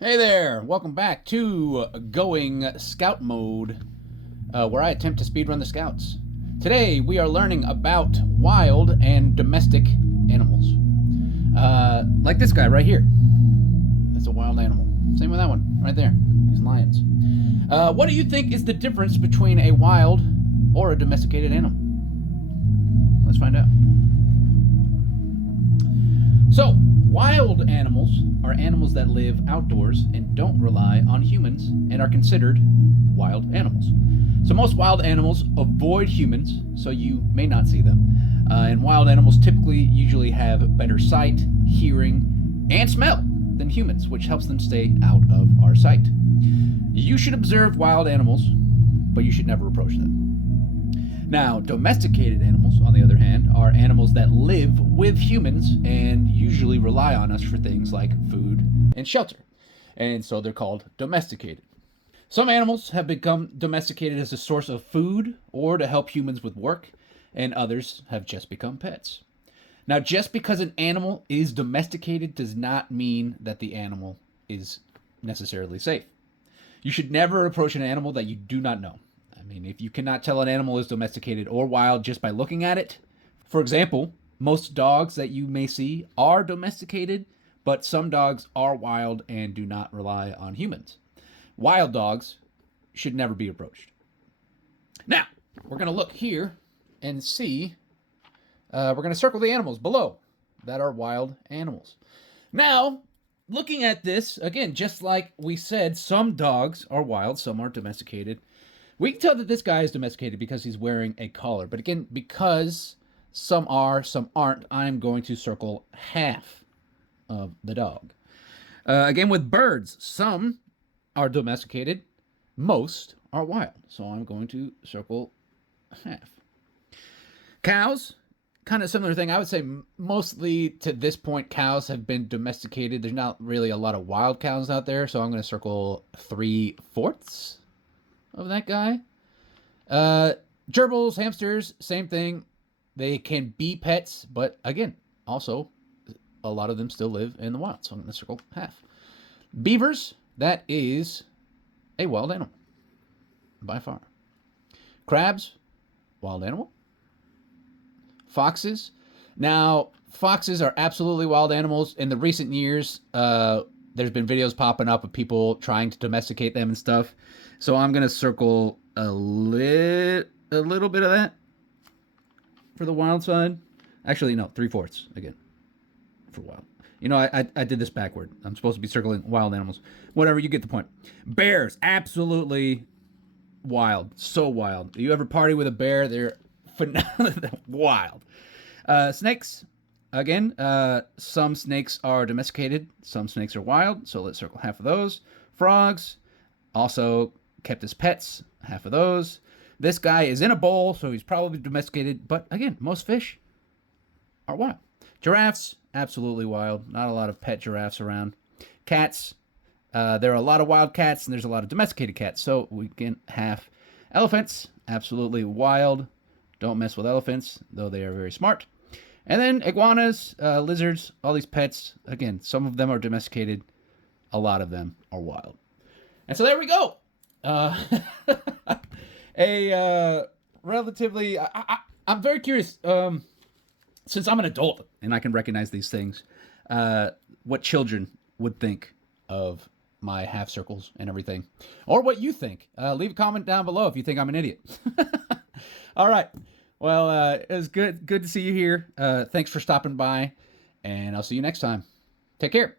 Hey there! Welcome back to Going Scout Mode, where I attempt to speedrun the scouts. Today we are learning about wild and domestic animals. Like this guy right here. That's a wild animal. Same with that one, right there. These lions. What do you think is the difference between a wild or a domesticated animal? Let's find out. So, wild animals are animals that live outdoors and don't rely on humans and are considered wild animals. So most wild animals avoid humans, so you may not see them. And wild animals typically usually have better sight, hearing, and smell than humans, which helps them stay out of our sight. You should observe wild animals, but you should never approach them. Now, domesticated animals, on the other hand, are animals that live with humans and usually rely on us for things like food and shelter. And so they're called domesticated. Some animals have become domesticated as a source of food or to help humans with work, and others have just become pets. Now, just because an animal is domesticated does not mean that the animal is necessarily safe. You should never approach an animal that you do not know. I mean, if you cannot tell an animal is domesticated or wild just by looking at it, for example, most dogs that you may see are domesticated, but some dogs are wild and do not rely on humans. Wild dogs should never be approached. Now, we're going to look here and see, we're going to circle the animals below that are wild animals. Now, looking at this, again, just like we said, some dogs are wild, some are domesticated. We can tell that this guy is domesticated because he's wearing a collar. But again, because some are, some aren't, I'm going to circle half of the dog. Again, with birds, some are domesticated, most are wild. So I'm going to circle half. Cows, kind of similar thing. I would say mostly to this point, cows have been domesticated. There's not really a lot of wild cows out there. So I'm going to circle 3/4 of that guy. Gerbils, hamsters, same thing. They can be pets, but again, also, a lot of them still live in the wild, so I'm going to circle half. Beavers, that is a wild animal, by far. Crabs, wild animal. Foxes. Now, foxes are absolutely wild animals. In the recent years, there's been videos popping up of people trying to domesticate them and stuff. So I'm going to circle a little bit of that for the wild side. Actually, no, 3/4 again for wild. You know, I did this backward. I'm supposed to be circling wild animals. Whatever, you get the point. Bears, absolutely wild. So wild. You ever party with a bear? They're phenomenal. Wild. Snakes, again, some snakes are domesticated. Some snakes are wild. So let's circle half of those. Frogs, also kept as pets, half of those. This guy is in a bowl, so he's probably domesticated. But again, most fish are wild. Giraffes, absolutely wild. Not a lot of pet giraffes around. Cats, there are a lot of wild cats, and there's a lot of domesticated cats. So we get half. Elephants, absolutely wild. Don't mess with elephants, though they are very smart. And then iguanas, lizards, all these pets. Again, some of them are domesticated. A lot of them are wild. And so there we go. Relatively, I'm very curious, since I'm an adult and I can recognize these things, what children would think of my half circles and everything, or what you think. Leave a comment down below if you think I'm an idiot. All right. Well, it was good to see you here. Thanks for stopping by, and I'll see you next time. Take care.